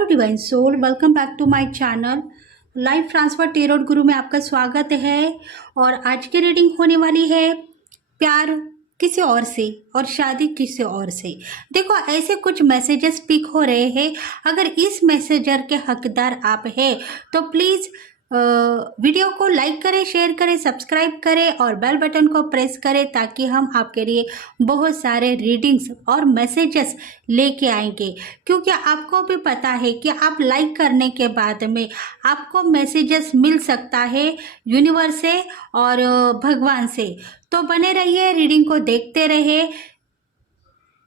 Hello divine soul, welcome back to my channel life transfer tarot guru में आपका स्वागत है। और आज की रीडिंग होने वाली है प्यार किसी और से और शादी किसी और से। देखो, ऐसे कुछ मैसेजेस पिक हो रहे हैं। अगर इस मैसेजर के हकदार आप हैं तो प्लीज़ वीडियो को लाइक करें, शेयर करें, सब्सक्राइब करें और बेल बटन को प्रेस करें ताकि हम आपके लिए बहुत सारे रीडिंग्स और मैसेजेस लेके आएंगे। क्योंकि आपको भी पता है कि आप लाइक करने के बाद में आपको मैसेजेस मिल सकता है यूनिवर्स से और भगवान से। तो बने रहिए, रीडिंग को देखते रहे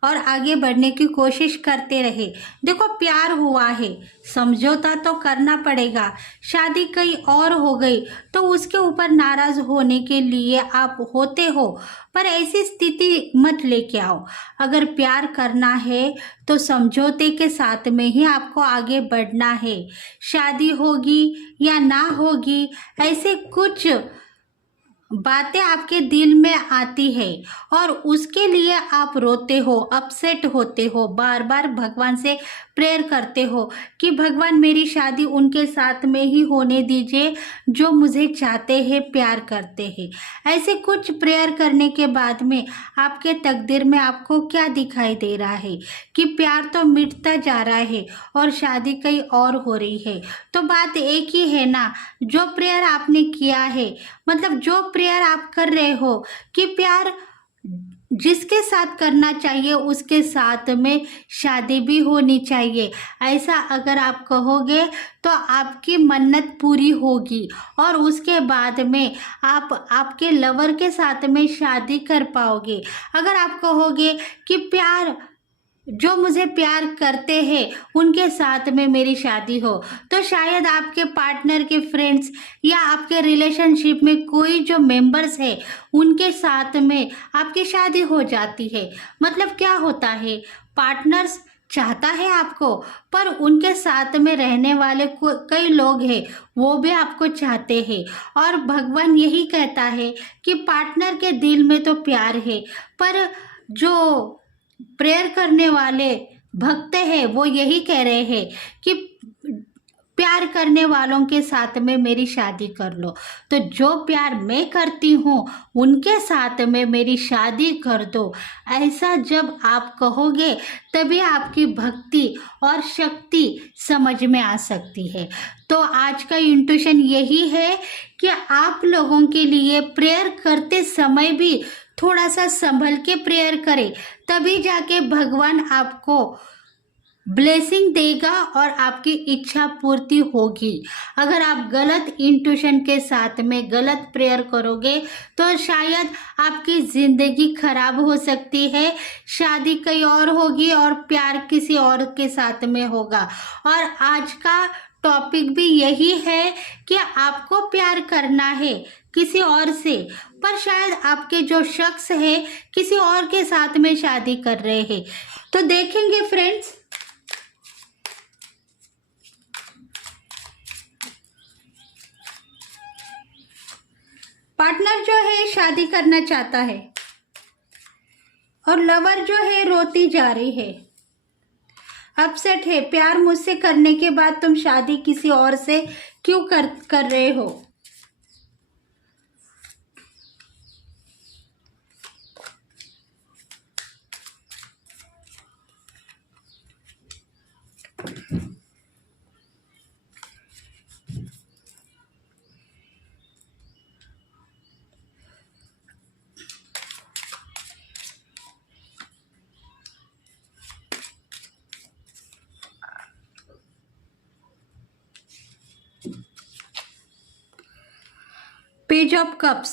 और आगे बढ़ने की कोशिश करते रहे। देखो, प्यार हुआ है, समझौता तो करना पड़ेगा। शादी कहीं और हो गई तो उसके ऊपर नाराज होने के लिए आप होते हो, पर ऐसी स्थिति मत लेके आओ। अगर प्यार करना है तो समझौते के साथ में ही आपको आगे बढ़ना है। शादी होगी या ना होगी, ऐसे कुछ बातें आपके दिल में आती है और उसके लिए आप रोते हो, अपसेट होते हो, बार बार भगवान से प्रेयर करते हो कि भगवान मेरी शादी उनके साथ में ही होने दीजिए जो मुझे चाहते हैं, प्यार करते हैं। ऐसे कुछ प्रेयर करने के बाद में आपके तकदीर में आपको क्या दिखाई दे रहा है कि प्यार तो मिटता जा रहा है और शादी कहीं और हो रही है। तो बात एक ही है ना, जो प्रेयर आपने किया है, मतलब जो प्रेयर आप कर रहे हो कि प्यार जिसके साथ करना चाहिए उसके साथ में शादी भी होनी चाहिए, ऐसा अगर आप कहोगे तो आपकी मन्नत पूरी होगी और उसके बाद में आप आपके लवर के साथ में शादी कर पाओगे। अगर आप कहोगे कि प्यार जो मुझे प्यार करते हैं उनके साथ में मेरी शादी हो, तो शायद आपके पार्टनर के फ्रेंड्स या आपके रिलेशनशिप में कोई जो मेंबर्स है उनके साथ में आपकी शादी हो जाती है। मतलब क्या होता है, पार्टनर्स चाहता है आपको, पर उनके साथ में रहने वाले कई लोग हैं वो भी आपको चाहते हैं। और भगवान यही कहता है कि पार्टनर के दिल में तो प्यार है, पर जो प्रेयर करने वाले भक्त हैं वो यही कह रहे हैं कि प्यार करने वालों के साथ में मेरी शादी कर लो। तो जो प्यार मैं करती हूँ उनके साथ में मेरी शादी कर दो, ऐसा जब आप कहोगे तभी आपकी भक्ति और शक्ति समझ में आ सकती है। तो आज का इंट्यूशन यही है कि आप लोगों के लिए प्रेयर करते समय भी थोड़ा सा संभल के प्रेयर करें, तभी जाके भगवान आपको ब्लेसिंग देगा और आपकी इच्छा पूर्ति होगी। अगर आप गलत इंट्यूशन के साथ में गलत प्रेयर करोगे तो शायद आपकी ज़िंदगी खराब हो सकती है, शादी कहीं और होगी और प्यार किसी और के साथ में होगा। और आज का टॉपिक भी यही है कि आपको प्यार करना है किसी और से, पर शायद आपके जो शख्स है किसी और के साथ में शादी कर रहे हैं। तो देखेंगे फ्रेंड्स, पार्टनर जो है शादी करना चाहता है और लवर जो है रोती जा रही है, अपसेट है। प्यार मुझसे करने के बाद तुम शादी किसी और से क्यों कर रहे हो। Page of cups.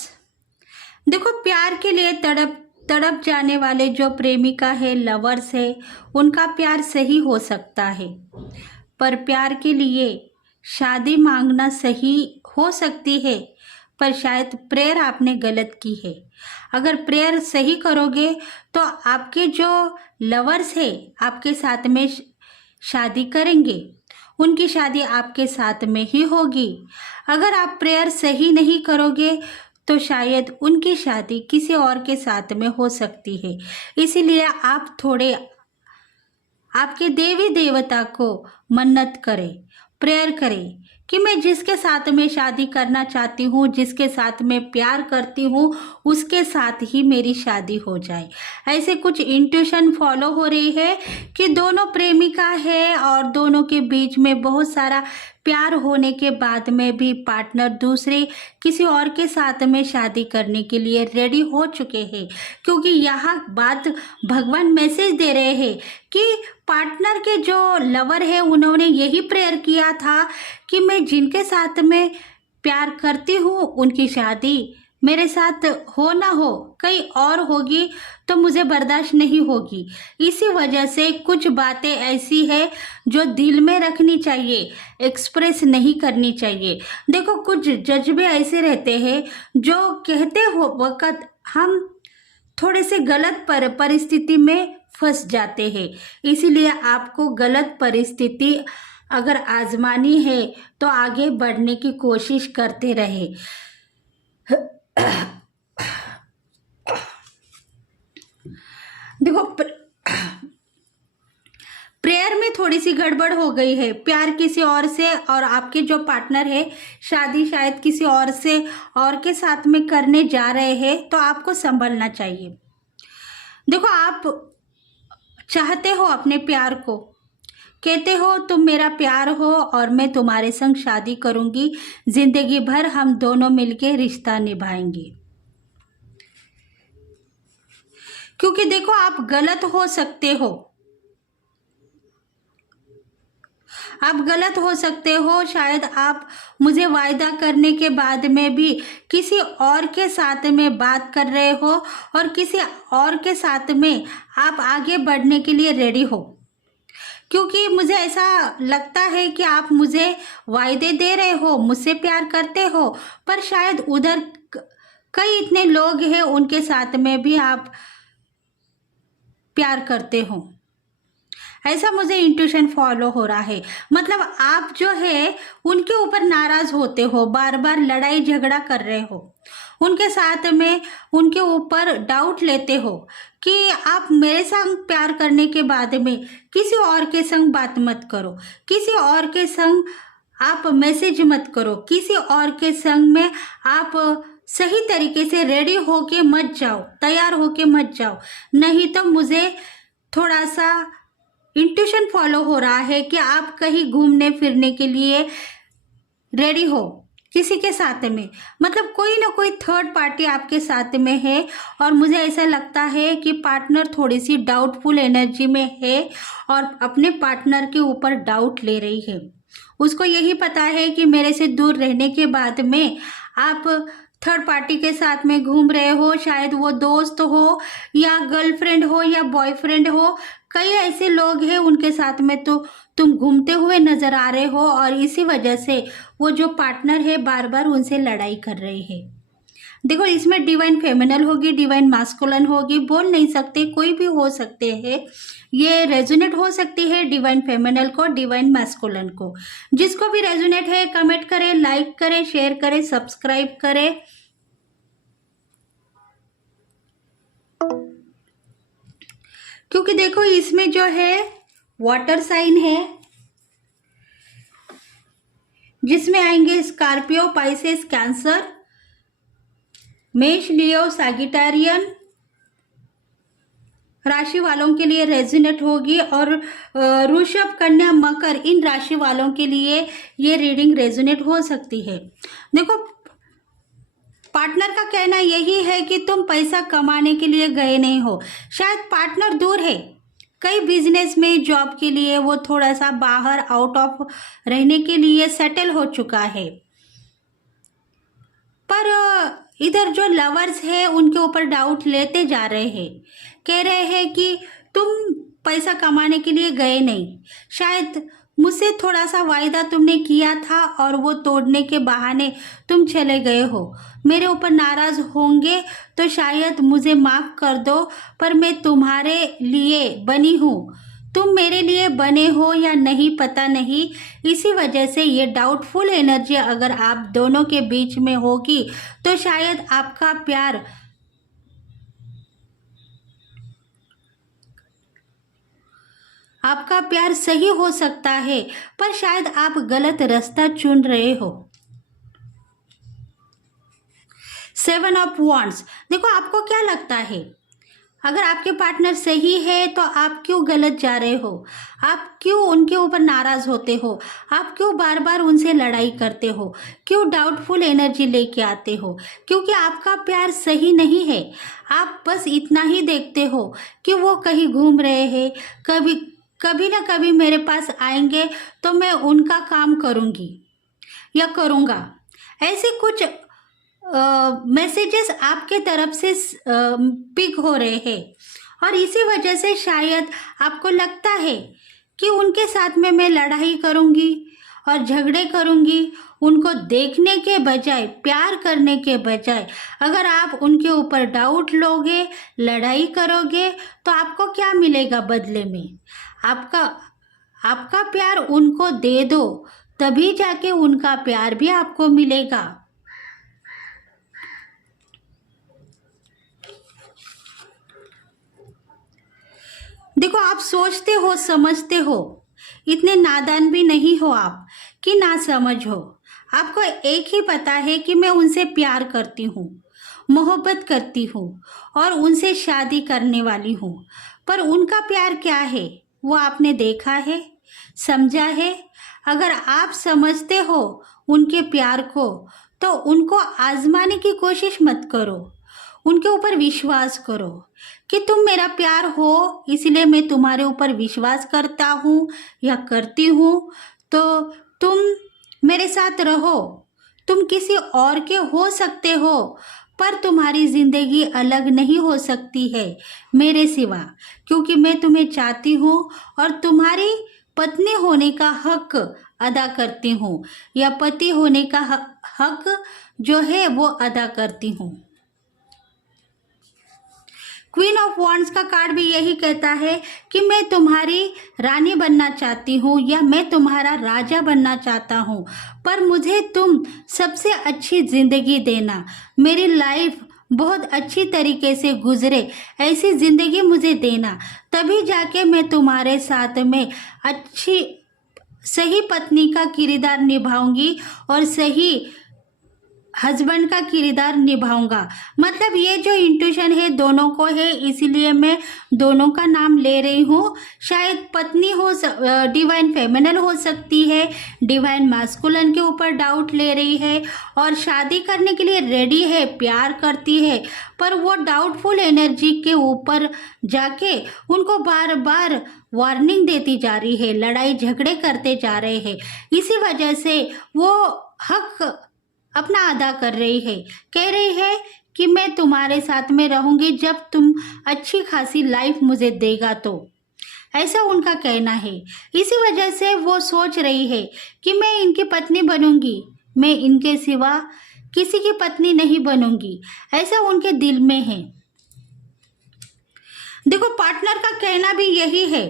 देखो, प्यार के लिए तड़प जाने वाले जो प्रेमिका है, लवर्स है, उनका प्यार सही हो सकता है, पर प्यार के लिए शादी मांगना सही हो सकती है, पर शायद प्रेयर आपने गलत की है। अगर प्रेयर सही करोगे तो आपके जो लवर्स है आपके साथ में शादी करेंगे, उनकी शादी आपके साथ में ही होगी। अगर आप प्रेयर सही नहीं करोगे तो शायद उनकी शादी किसी और के साथ में हो सकती है। इसीलिए आप थोड़े आपके देवी देवता को मन्नत करें, प्रेयर करें कि मैं जिसके साथ में शादी करना चाहती हूँ, जिसके साथ में प्यार करती हूँ, उसके साथ ही मेरी शादी हो जाए। ऐसे कुछ इंट्यूशन फॉलो हो रही है कि दोनों प्रेमिका है और दोनों के बीच में बहुत सारा प्यार होने के बाद में भी पार्टनर दूसरे किसी और के साथ में शादी करने के लिए रेडी हो चुके हैं, क्योंकि यहाँ बात भगवान मैसेज दे रहे हैं कि पार्टनर के जो लवर है उन्होंने यही प्रेयर किया था कि मैं जिनके साथ में प्यार करती हूँ उनकी शादी मेरे साथ हो ना हो, कहीं और होगी तो मुझे बर्दाश्त नहीं होगी। इसी वजह से कुछ बातें ऐसी है जो दिल में रखनी चाहिए, एक्सप्रेस नहीं करनी चाहिए। देखो कुछ जज्बे ऐसे रहते हैं जो कहते हो वक्त हम थोड़े से गलत परिस्थिति में फंस जाते हैं। इसीलिए आपको गलत परिस्थिति अगर आजमानी है तो आगे बढ़ने की कोशिश करते रहे। देखो प्रेयर में थोड़ी सी गड़बड़ हो गई है, प्यार किसी और से और आपके जो पार्टनर है शादी शायद किसी और से और के साथ में करने जा रहे हैं, तो आपको संभलना चाहिए। देखो आप चाहते हो अपने प्यार को, कहते हो तुम मेरा प्यार हो और मैं तुम्हारे संग शादी करूंगी, जिंदगी भर हम दोनों मिलके रिश्ता निभाएंगे। क्योंकि देखो आप गलत हो सकते हो, आप गलत हो सकते हो, शायद आप मुझे वायदा करने के बाद में भी किसी और के साथ में बात कर रहे हो और किसी और के साथ में आप आगे बढ़ने के लिए रेडी हो। क्योंकि मुझे ऐसा लगता है कि आप मुझे वायदे दे रहे हो, मुझसे प्यार करते हो, पर शायद उधर कई इतने लोग हैं उनके साथ में भी आप प्यार करते हो। ऐसा मुझे इंट्यूशन फॉलो हो रहा है। मतलब आप जो है उनके ऊपर नाराज होते हो, बार बार लड़ाई झगड़ा कर रहे हो, उनके साथ में उनके ऊपर डाउट लेते हो कि आप मेरे संग प्यार करने के बाद में किसी और के संग बात मत करो, किसी और के संग आप मैसेज मत करो, किसी और के संग में आप सही तरीके से रेडी होके मत जाओ, तैयार होके मत जाओ, नहीं तो मुझे थोड़ा सा इंट्यूशन फॉलो हो रहा है कि आप कहीं घूमने फिरने के लिए रेडी हो किसी के साथ में। मतलब कोई ना कोई थर्ड पार्टी आपके साथ में है और मुझे ऐसा लगता है कि पार्टनर थोड़ी सी डाउटफुल एनर्जी में है और अपने पार्टनर के ऊपर डाउट ले रही है। उसको यही पता है कि मेरे से दूर रहने के बाद में आप थर्ड पार्टी के साथ में घूम रहे हो, शायद वो दोस्त हो या गर्लफ्रेंड हो या बॉयफ्रेंड हो, कई ऐसे लोग हैं उनके साथ में तो तुम घूमते हुए नजर आ रहे हो और इसी वजह से वो जो पार्टनर है बार बार उनसे लड़ाई कर रही है। देखो इसमें डिवाइन फेमिनल होगी, डिवाइन मास्कुलिन होगी, बोल नहीं सकते, कोई भी हो सकते हैं। ये रेजोनेट हो सकती है डिवाइन फेमिनल को, डिवाइन मास्कुलिन को। जिसको भी रेजोनेट है कमेंट करें, लाइक करें, शेयर करें, सब्सक्राइब करें। क्योंकि देखो इसमें जो है वाटर साइन है जिसमें आएंगे स्कॉर्पियो, पाइसेस, कैंसर, मेष, लियो, सैजिटेरियन राशि वालों के लिए रेजोनेट होगी और वृषभ, कन्या, मकर इन राशि वालों के लिए ये रीडिंग रेजोनेट हो सकती है। देखो पार्टनर का कहना यही है कि तुम पैसा कमाने के लिए गए नहीं हो, शायद पार्टनर दूर है, कई बिजनेस में जॉब के लिए वो थोड़ा सा बाहर आउट ऑफ रहने के लिए सेटल हो चुका है, पर इधर जो लवर्स है उनके ऊपर डाउट लेते जा रहे हैं, कह रहे हैं कि तुम पैसा कमाने के लिए गए नहीं, शायद मुझसे थोड़ा सा वायदा तुमने किया था और वो तोड़ने के बहाने तुम चले गए हो, मेरे ऊपर नाराज होंगे तो शायद मुझे माफ कर दो, पर मैं तुम्हारे लिए बनी हूँ, तुम मेरे लिए बने हो या नहीं पता नहीं। इसी वजह से ये डाउटफुल एनर्जी अगर आप दोनों के बीच में होगी तो शायद आपका प्यार आपका प्यार सही हो सकता है, पर शायद आप गलत रास्ता चुन रहे हो। 7 ऑफ वांड्स। देखो, आपको क्या लगता है, अगर आपके पार्टनर सही है तो आप क्यों गलत जा रहे हो? आप क्यों उनके ऊपर नाराज होते हो? आप क्यों बार बार उनसे लड़ाई करते हो? क्यों डाउटफुल एनर्जी लेके आते हो? क्योंकि आपका प्यार सही नहीं है। आप बस इतना ही देखते हो कि वो कहीं घूम रहे हैं, कभी कभी ना कभी मेरे पास आएंगे तो मैं उनका काम करूँगी या करूँगा। ऐसे कुछ मैसेजेस आपके तरफ से पिक हो रहे हैं, और इसी वजह से शायद आपको लगता है कि उनके साथ में मैं लड़ाई करूँगी और झगड़े करूँगी। उनको देखने के बजाय, प्यार करने के बजाय, अगर आप उनके ऊपर डाउट लोगे, लड़ाई करोगे, तो आपको क्या मिलेगा बदले में? आपका आपका प्यार उनको दे दो, तभी जाके उनका प्यार भी आपको मिलेगा। देखो, आप सोचते हो, समझते हो, इतने नादान भी नहीं हो आप कि ना समझ हो। आपको एक ही पता है कि मैं उनसे प्यार करती हूँ, मोहब्बत करती हूँ और उनसे शादी करने वाली हूँ। पर उनका प्यार क्या है वो आपने देखा है, समझा है? अगर आप समझते हो उनके प्यार को, तो उनको आजमाने की कोशिश मत करो। उनके ऊपर विश्वास करो कि तुम मेरा प्यार हो, इसलिए मैं तुम्हारे ऊपर विश्वास करता हूँ या करती हूँ, तो तुम मेरे साथ रहो। तुम किसी और के हो सकते हो, पर तुम्हारी जिंदगी अलग नहीं हो सकती है मेरे सिवा, क्योंकि मैं तुम्हें चाहती हूँ और तुम्हारी पत्नी होने का हक अदा करती हूँ, या पति होने का हक जो है वो अदा करती हूँ। क्वीन ऑफ वॉन्ड्स का कार्ड भी यही कहता है कि मैं तुम्हारी रानी बनना चाहती हूँ या मैं तुम्हारा राजा बनना चाहता हूँ, पर मुझे तुम सबसे अच्छी जिंदगी देना। मेरी लाइफ बहुत अच्छी तरीके से गुजरे, ऐसी जिंदगी मुझे देना, तभी जाके मैं तुम्हारे साथ में अच्छी सही पत्नी का किरदार निभाऊंगी और सही हस्बैंड का किरदार निभाऊंगा। मतलब ये जो इंट्यूशन है दोनों को है, इसीलिए मैं दोनों का नाम ले रही हूँ। शायद पत्नी हो, डिवाइन फेमिनल हो सकती है, डिवाइन मास्कुलिन के ऊपर डाउट ले रही है और शादी करने के लिए रेडी है, प्यार करती है, पर वो डाउटफुल एनर्जी के ऊपर जाके उनको बार बार वार्निंग देती जा रही है, लड़ाई झगड़े करते जा रहे हैं। इसी वजह से वो हक अपना अदा कर रही है, कह रही है कि मैं तुम्हारे साथ में रहूंगी जब तुम अच्छी खासी लाइफ मुझे देगा, तो ऐसा उनका कहना है। इसी वजह से वो सोच रही है कि मैं इनकी पत्नी बनूंगी, मैं इनके सिवा किसी की पत्नी नहीं बनूंगी, ऐसा उनके दिल में है। देखो, पार्टनर का कहना भी यही है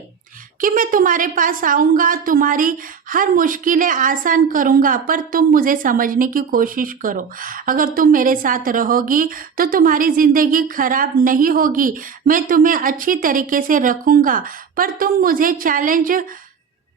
कि मैं तुम्हारे पास आऊँगा, तुम्हारी हर मुश्किलें आसान करूँगा, पर तुम मुझे समझने की कोशिश करो। अगर तुम मेरे साथ रहोगी तो तुम्हारी ज़िंदगी खराब नहीं होगी, मैं तुम्हें अच्छी तरीके से रखूँगा, पर तुम मुझे चैलेंज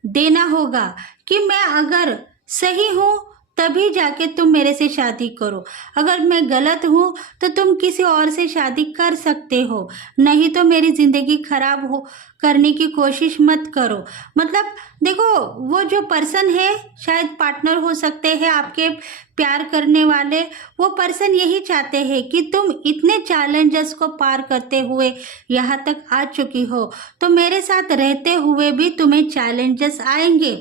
देना होगा कि मैं अगर सही हूँ तभी जाके तुम मेरे से शादी करो, अगर मैं गलत हूँ तो तुम किसी और से शादी कर सकते हो, नहीं तो मेरी ज़िंदगी खराब हो करने की कोशिश मत करो। मतलब देखो, वो जो पर्सन है, शायद पार्टनर हो सकते हैं आपके प्यार करने वाले, वो पर्सन यही चाहते हैं कि तुम इतने चैलेंजेस को पार करते हुए यहाँ तक आ चुकी हो, तो मेरे साथ रहते हुए भी तुम्हें चैलेंजेस आएंगे,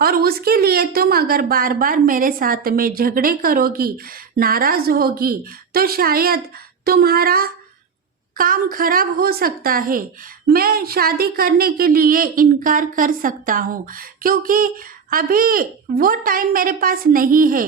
और उसके लिए तुम अगर बार बार मेरे साथ में झगड़े करोगी, नाराज होगी, तो शायद तुम्हारा काम खराब हो सकता है। मैं शादी करने के लिए इनकार कर सकता हूँ, क्योंकि अभी वो टाइम मेरे पास नहीं है।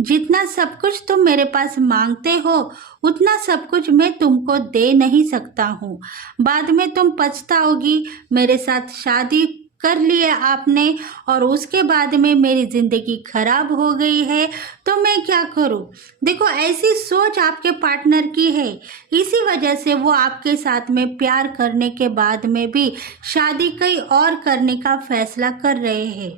जितना सब कुछ तुम मेरे पास मांगते हो, उतना सब कुछ मैं तुमको दे नहीं सकता हूँ। बाद में तुम पछताओगी, मेरे साथ शादी कर लिए आपने और उसके बाद में मेरी ज़िंदगी खराब हो गई है, तो मैं क्या करूं? देखो, ऐसी सोच आपके पार्टनर की है, इसी वजह से वो आपके साथ में प्यार करने के बाद में भी शादी कहीं और करने का फैसला कर रहे हैं।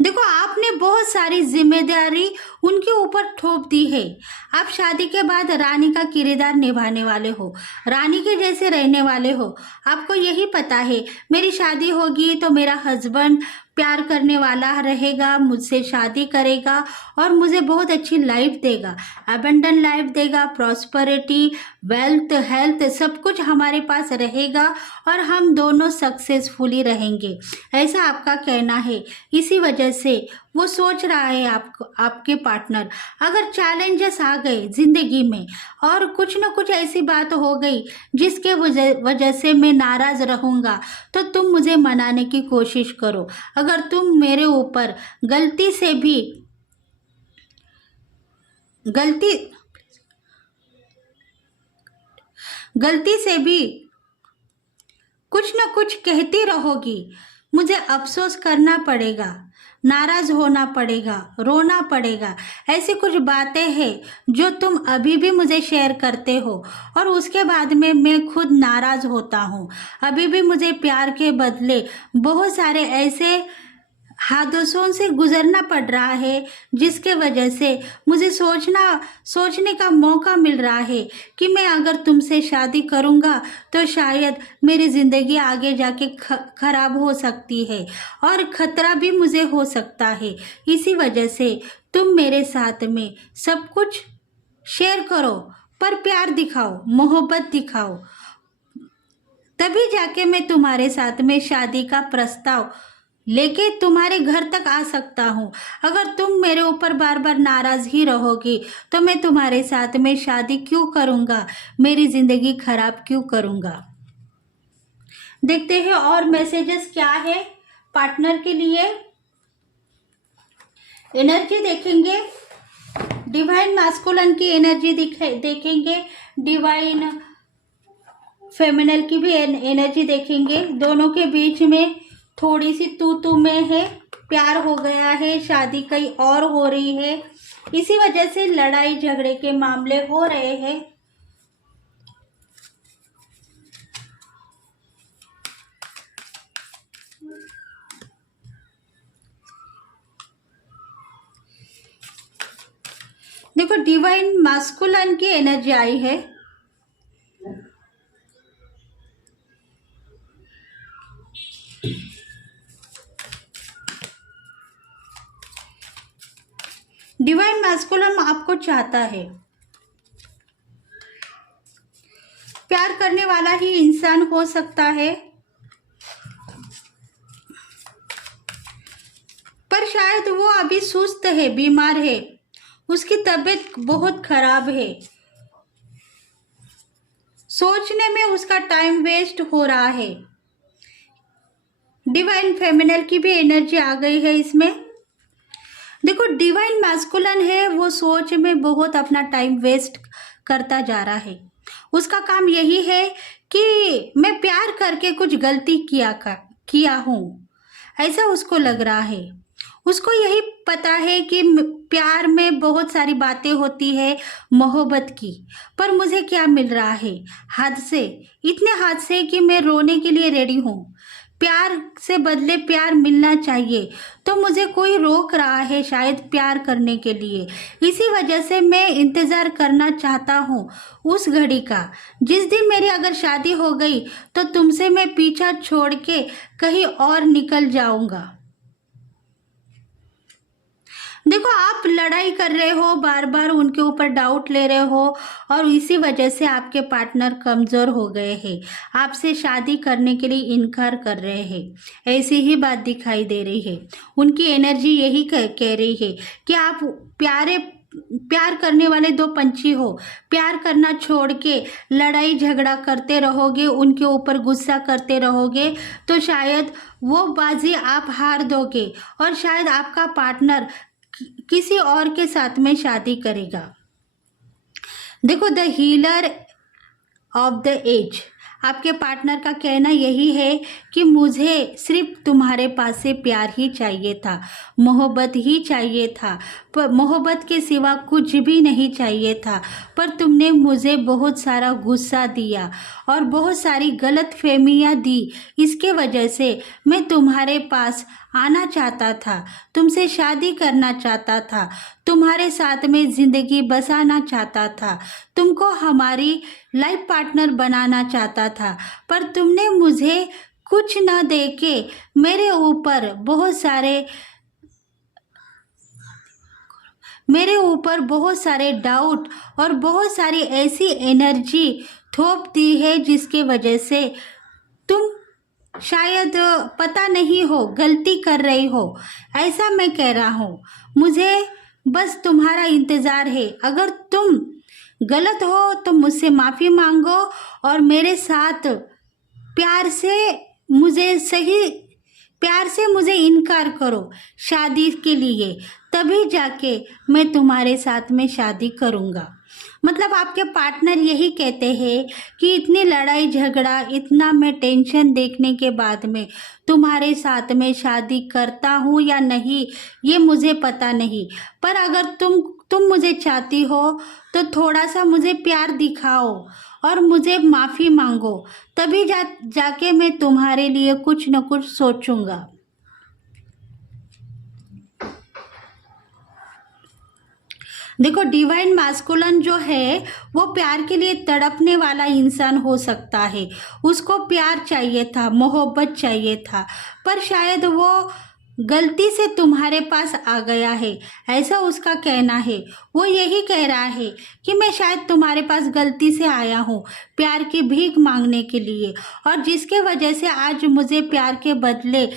देखो, आपने बहुत सारी जिम्मेदारी उनके ऊपर थोप दी है। आप शादी के बाद रानी का किरदार निभाने वाले हो, रानी के जैसे रहने वाले हो। आपको यही पता है मेरी शादी होगी तो मेरा हस्बैंड प्यार करने वाला रहेगा, मुझसे शादी करेगा और मुझे बहुत अच्छी लाइफ देगा, अबंडन लाइफ देगा, प्रॉस्पेरिटी, वेल्थ, हेल्थ सब कुछ हमारे पास रहेगा और हम दोनों सक्सेसफुली रहेंगे, ऐसा आपका कहना है। इसी वजह से वो सोच रहा है आपके पार्टनर, अगर चैलेंजेस आ गए जिंदगी में और कुछ न कुछ ऐसी बात हो गई जिसके वजह से मैं नाराज रहूंगा, तो तुम मुझे मनाने की कोशिश करो। अगर तुम मेरे ऊपर गलती से भी कुछ न कुछ कहती रहोगी, मुझे अफसोस करना पड़ेगा, नाराज होना पड़ेगा, रोना पड़ेगा। ऐसी कुछ बातें हैं जो तुम अभी भी मुझे शेयर करते हो और उसके बाद में मैं खुद नाराज होता हूँ। अभी भी मुझे प्यार के बदले बहुत सारे ऐसे हादसों से गुजरना पड़ रहा है जिसके वजह से मुझे सोचने का मौका मिल रहा है कि मैं अगर तुमसे शादी करूंगा तो शायद मेरी ज़िंदगी आगे जाके खराब हो सकती है और ख़तरा भी मुझे हो सकता है। इसी वजह से तुम मेरे साथ में सब कुछ शेयर करो, पर प्यार दिखाओ, मोहब्बत दिखाओ, तभी जाके मैं तुम्हारे साथ में शादी का प्रस्ताव लेके तुम्हारे घर तक आ सकता हूँ। अगर तुम मेरे ऊपर बार बार नाराज ही रहोगी तो मैं तुम्हारे साथ में शादी क्यों करूँगा, मेरी ज़िंदगी खराब क्यों करूँगा। देखते हैं और मैसेजेस क्या है पार्टनर के लिए। एनर्जी देखेंगे, डिवाइन मास्कुलिन की एनर्जी देखेंगे, डिवाइन फेमिनल की भी एनर्जी देखेंगे। दोनों के बीच में थोड़ी सी तू में है, प्यार हो गया है, शादी कहीं और हो रही है, इसी वजह से लड़ाई झगड़े के मामले हो रहे हैं। देखो, डिवाइन मास्कुलिन की एनर्जी आई है। डिवाइन मैस्कुलिन आपको चाहता है, प्यार करने वाला ही इंसान हो सकता है, पर शायद वो अभी सुस्त है, बीमार है, उसकी तबीयत बहुत खराब है, सोचने में उसका टाइम वेस्ट हो रहा है। डिवाइन फेमिनल की भी एनर्जी आ गई है इसमें। देखो, डिवाइन मैस्कुलिन है, वो सोच में बहुत अपना टाइम वेस्ट करता जा रहा है। उसका काम यही है कि मैं प्यार करके कुछ गलती किया हूँ, ऐसा उसको लग रहा है। उसको यही पता है कि प्यार में बहुत सारी बातें होती है मोहब्बत की, पर मुझे क्या मिल रहा है, हादसे, इतने हादसे कि मैं रोने के लिए रेडी हूँ। प्यार से बदले प्यार मिलना चाहिए, तो मुझे कोई रोक रहा है शायद प्यार करने के लिए। इसी वजह से मैं इंतज़ार करना चाहता हूँ उस घड़ी का, जिस दिन मेरी अगर शादी हो गई तो तुमसे मैं पीछा छोड़ के कहीं और निकल जाऊंगा। देखो, आप लड़ाई कर रहे हो, बार बार उनके ऊपर डाउट ले रहे हो और इसी वजह से आपके पार्टनर कमज़ोर हो गए हैं, आपसे शादी करने के लिए इनकार कर रहे हैं। ऐसी ही बात दिखाई दे रही है। उनकी एनर्जी यही कह रही है कि आप प्यार करने वाले दो पंछी हो, प्यार करना छोड़ के लड़ाई झगड़ा करते रहोगे, उनके ऊपर गुस्सा करते रहोगे, तो शायद वो बाजी आप हार दोगे और शायद आपका पार्टनर किसी और के साथ में शादी करेगा। देखो, the healer of the age, आपके पार्टनर का कहना यही है कि मुझे सिर्फ तुम्हारे पास से प्यार ही चाहिए था, मोहब्बत ही चाहिए था, पर मोहब्बत के सिवा कुछ भी नहीं चाहिए था। पर तुमने मुझे बहुत सारा गुस्सा दिया और बहुत सारी गलत फहमियाँ दी। इसके वजह से मैं तुम्हारे पास आना चाहता था, तुमसे शादी करना चाहता था, तुम्हारे साथ में ज़िंदगी बसाना चाहता था, तुमको हमारी लाइफ पार्टनर बनाना चाहता था। पर तुमने मुझे कुछ न दे के मेरे ऊपर बहुत सारे डाउट और बहुत सारी ऐसी एनर्जी थोप दी है, जिसके वजह से तुम शायद पता नहीं हो गलती कर रही हो। ऐसा मैं कह रहा हूँ, मुझे बस तुम्हारा इंतज़ार है। अगर तुम गलत हो तो मुझसे माफ़ी मांगो और मेरे साथ प्यार से मुझे इनकार करो शादी के लिए, तभी जाके मैं तुम्हारे साथ में शादी करूँगा। मतलब आपके पार्टनर यही कहते हैं कि इतनी लड़ाई झगड़ा, इतना मैं टेंशन देखने के बाद में तुम्हारे साथ में शादी करता हूँ या नहीं, ये मुझे पता नहीं। पर अगर तुम मुझे चाहती हो तो थोड़ा सा मुझे प्यार दिखाओ और मुझे माफ़ी मांगो, तभी जाके मैं तुम्हारे लिए कुछ न कुछ सोचूंगा। देखो, डिवाइन मैस्कुलिन जो है वो प्यार के लिए तड़पने वाला इंसान हो सकता है। उसको प्यार चाहिए था, मोहब्बत चाहिए था, पर शायद वो गलती से तुम्हारे पास आ गया है, ऐसा उसका कहना है। वो यही कह रहा है कि मैं शायद तुम्हारे पास गलती से आया हूँ प्यार की भीख मांगने के लिए, और जिसके वजह से आज मुझे प्यार के बदले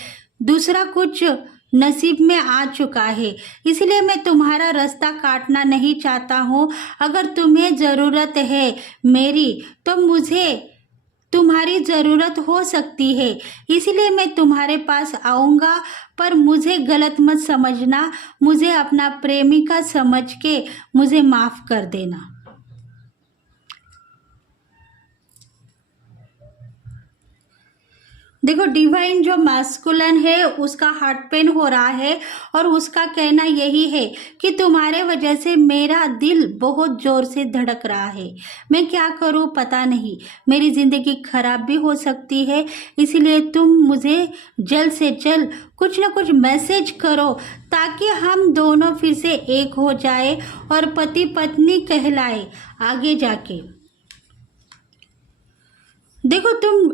दूसरा कुछ नसीब में आ चुका है। इसलिए मैं तुम्हारा रास्ता काटना नहीं चाहता हूँ। अगर तुम्हें ज़रूरत है मेरी, तो मुझे तुम्हारी ज़रूरत हो सकती है, इसलिए मैं तुम्हारे पास आऊँगा। पर मुझे गलत मत समझना, मुझे अपना प्रेमिका समझ के मुझे माफ़ कर देना। देखो, डिवाइन जो मैस्कुलिन है उसका हार्ट पेन हो रहा है और उसका कहना यही है कि तुम्हारे वजह से मेरा दिल बहुत ज़ोर से धड़क रहा है। मैं क्या करूं पता नहीं, मेरी ज़िंदगी खराब भी हो सकती है। इसलिए तुम मुझे जल्द से जल्द कुछ ना कुछ मैसेज करो, ताकि हम दोनों फिर से एक हो जाए और पति पत्नी कहलाए आगे जाके। देखो, तुम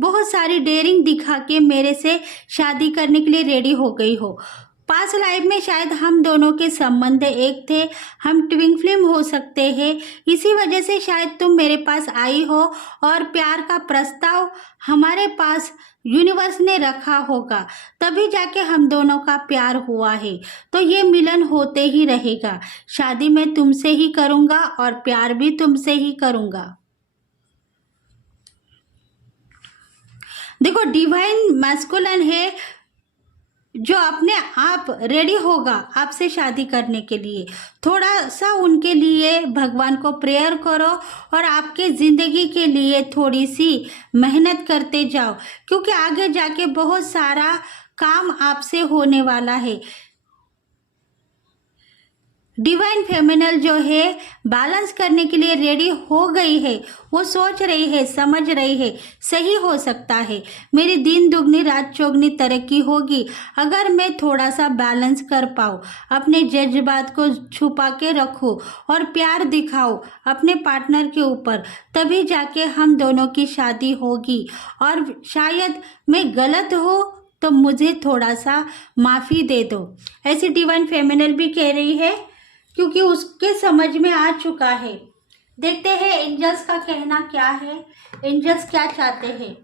बहुत सारी डेयरिंग दिखा के मेरे से शादी करने के लिए रेडी हो गई हो। पास लाइफ में शायद हम दोनों के संबंध एक थे, हम ट्विन फ्लेम हो सकते हैं। इसी वजह से शायद तुम मेरे पास आई हो और प्यार का प्रस्ताव हमारे पास यूनिवर्स ने रखा होगा, तभी जाके हम दोनों का प्यार हुआ है। तो ये मिलन होते ही रहेगा। शादी मैं तुमसे ही करूँगा और प्यार भी तुमसे ही करूँगा। देखो, डिवाइन मैस्कुलिन है जो अपने आप रेडी होगा आपसे शादी करने के लिए। थोड़ा सा उनके लिए भगवान को प्रेयर करो और आपके ज़िंदगी के लिए थोड़ी सी मेहनत करते जाओ, क्योंकि आगे जाके बहुत सारा काम आपसे होने वाला है। डिवाइन फेमिनल जो है बैलेंस करने के लिए रेडी हो गई है। वो सोच रही है, समझ रही है, सही हो सकता है, मेरी दिन दुगनी रात चौगनी तरक्की होगी अगर मैं थोड़ा सा बैलेंस कर पाऊँ, अपने जज्बात को छुपा के रखूँ और प्यार दिखाऊँ अपने पार्टनर के ऊपर, तभी जाके हम दोनों की शादी होगी। और शायद मैं गलत हो तो मुझे थोड़ा सा माफ़ी दे दो, ऐसी डिवाइन फेमिनल भी कह रही है, क्योंकि उसके समझ में आ चुका है। देखते हैं एंजल्स का कहना क्या है, एंजल्स क्या चाहते हैं।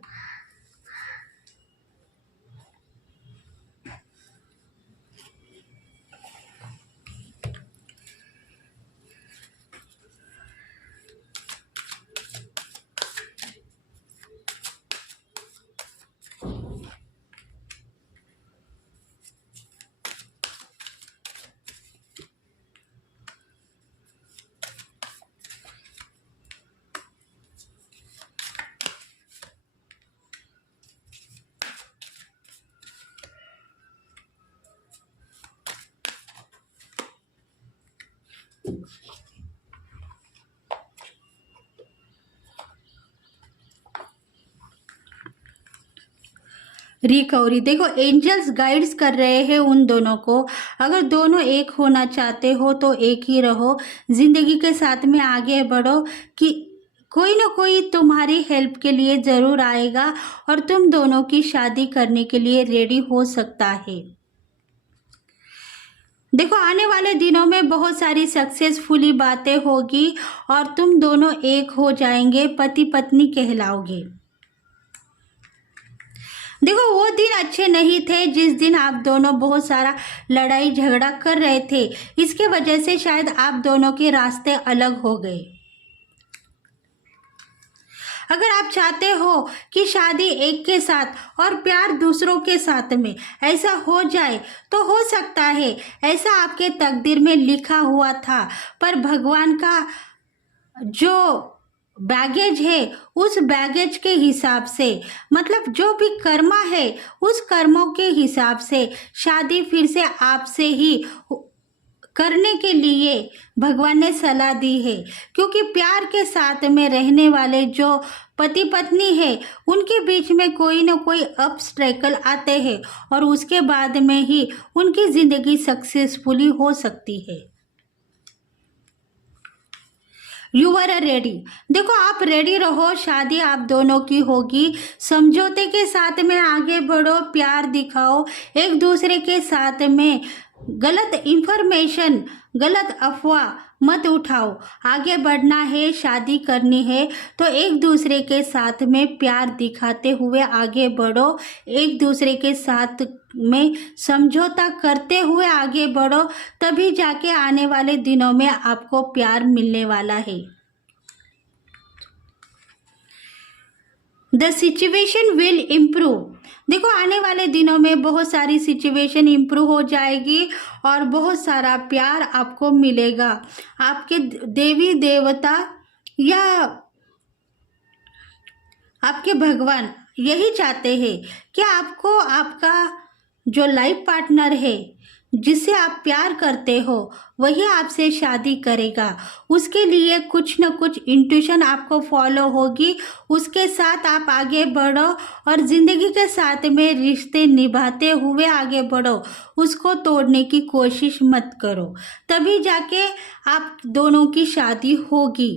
रिकवरी। देखो एंजल्स गाइड्स कर रहे हैं उन दोनों को, अगर दोनों एक होना चाहते हो तो एक ही रहो, जिंदगी के साथ में आगे बढ़ो कि कोई ना कोई तुम्हारी हेल्प के लिए ज़रूर आएगा और तुम दोनों की शादी करने के लिए रेडी हो सकता है। देखो आने वाले दिनों में बहुत सारी सक्सेसफुली बातें होगी और तुम दोनों एक हो जाएंगे, पति पत्नी कहलाओगे। देखो वो दिन अच्छे नहीं थे जिस दिन आप दोनों बहुत सारा लड़ाई झगड़ा कर रहे थे, इसके वजह से शायद आप दोनों के रास्ते अलग हो गए। अगर आप चाहते हो कि शादी एक के साथ और प्यार दूसरों के साथ में ऐसा हो जाए तो हो सकता है, ऐसा आपके तकदीर में लिखा हुआ था, पर भगवान का जो बैगेज है उस बैगेज के हिसाब से, मतलब जो भी कर्मा है उस कर्मों के हिसाब से शादी फिर से आपसे ही करने के लिए भगवान ने सलाह दी है। क्योंकि प्यार के साथ में रहने वाले जो पति पत्नी है उनके बीच में कोई ना कोई ऑब्स्टेकल आते हैं और उसके बाद में ही उनकी ज़िंदगी सक्सेसफुली हो सकती है। You are ready. देखो आप रेडी रहो, शादी आप दोनों की होगी, समझौते के साथ में आगे बढ़ो, प्यार दिखाओ एक दूसरे के साथ में, गलत इंफॉर्मेशन गलत अफवाह मत उठाओ, आगे बढ़ना है, शादी करनी है तो एक दूसरे के साथ में प्यार दिखाते हुए आगे बढ़ो, एक दूसरे के साथ में समझौता करते हुए आगे बढ़ो, तभी जाके आने वाले दिनों में आपको प्यार मिलने वाला है। The situation will improve. देखो आने वाले दिनों में बहुत सारी सिचुएशन इम्प्रूव हो जाएगी और बहुत सारा प्यार आपको मिलेगा। आपके देवी देवता या आपके भगवान यही चाहते हैं कि आपको आपका जो लाइफ पार्टनर है जिससे आप प्यार करते हो वही आपसे शादी करेगा। उसके लिए कुछ न कुछ इंट्यूशन आपको फॉलो होगी, उसके साथ आप आगे बढ़ो और ज़िंदगी के साथ में रिश्ते निभाते हुए आगे बढ़ो, उसको तोड़ने की कोशिश मत करो, तभी जाके आप दोनों की शादी होगी।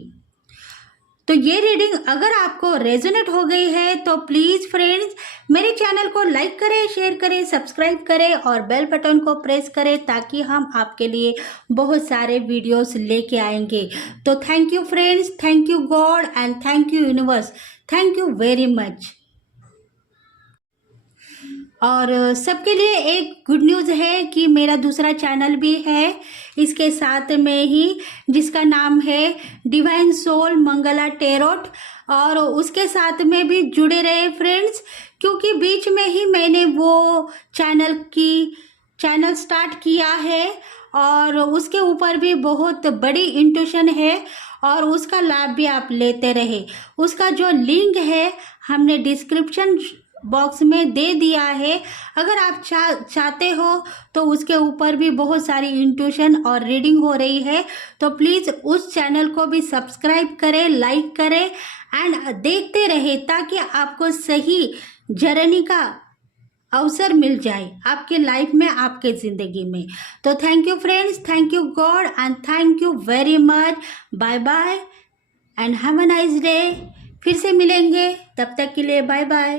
तो ये रीडिंग अगर आपको रेजोनेट हो गई है तो प्लीज़ फ्रेंड्स मेरे चैनल को लाइक करें, शेयर करें, सब्सक्राइब करें और बेल बटन को प्रेस करें ताकि हम आपके लिए बहुत सारे वीडियोस लेके आएंगे। तो thank you friends, thank you God and thank you universe, thank you very much. और सबके लिए एक गुड न्यूज़ है कि मेरा दूसरा चैनल भी है इसके साथ में ही, जिसका नाम है डिवाइन सोल मंगला टेरोट, और उसके साथ में भी जुड़े रहे फ्रेंड्स, क्योंकि बीच में ही मैंने वो चैनल स्टार्ट किया है और उसके ऊपर भी बहुत बड़ी इंट्यूशन है और उसका लाभ भी आप लेते रहे। उसका जो लिंक है हमने डिस्क्रिप्शन बॉक्स में दे दिया है, अगर आप चाहते हो तो उसके ऊपर भी बहुत सारी इंट्यूशन और रीडिंग हो रही है, तो प्लीज़ उस चैनल को भी सब्सक्राइब करें, लाइक करें एंड देखते रहे ताकि आपको सही जर्नी का अवसर मिल जाए आपके लाइफ में, आपके ज़िंदगी में। तो thank you friends, thank you God and thank you very much. Bye bye and have a nice day. फिर से मिलेंगे, तब तक के लिए बाय बाय।